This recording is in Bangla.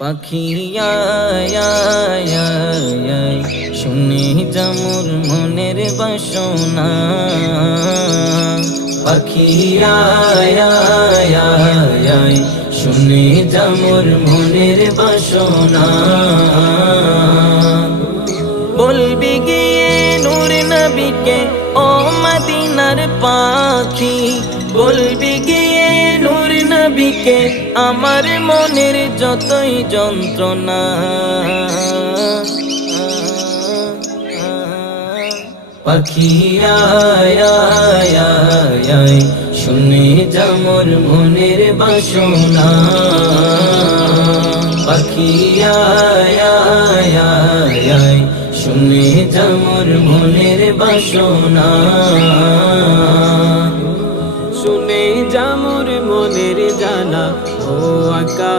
পাখি আয় আয় আয় আয়, শুনে যা মোর মনের বাসনা। পাখি আয় আয় আয় আয়, শুনে যা মোর মনের বাসনা। বলবি গিয়ে নূর নবীকে ও মদিনার পাখি, বলবি গিয়ে নূর নবীকে আমার মনের যতই যন্ত্রণা। পাখি আয় আয় আয় আয়, শুনে যা মোর মনের বাসনা। পাখি আয় আয় আয় আয়, শুনে যা মোর মনের বাসনা। শুনে যা মোর মনের জানা ও আকা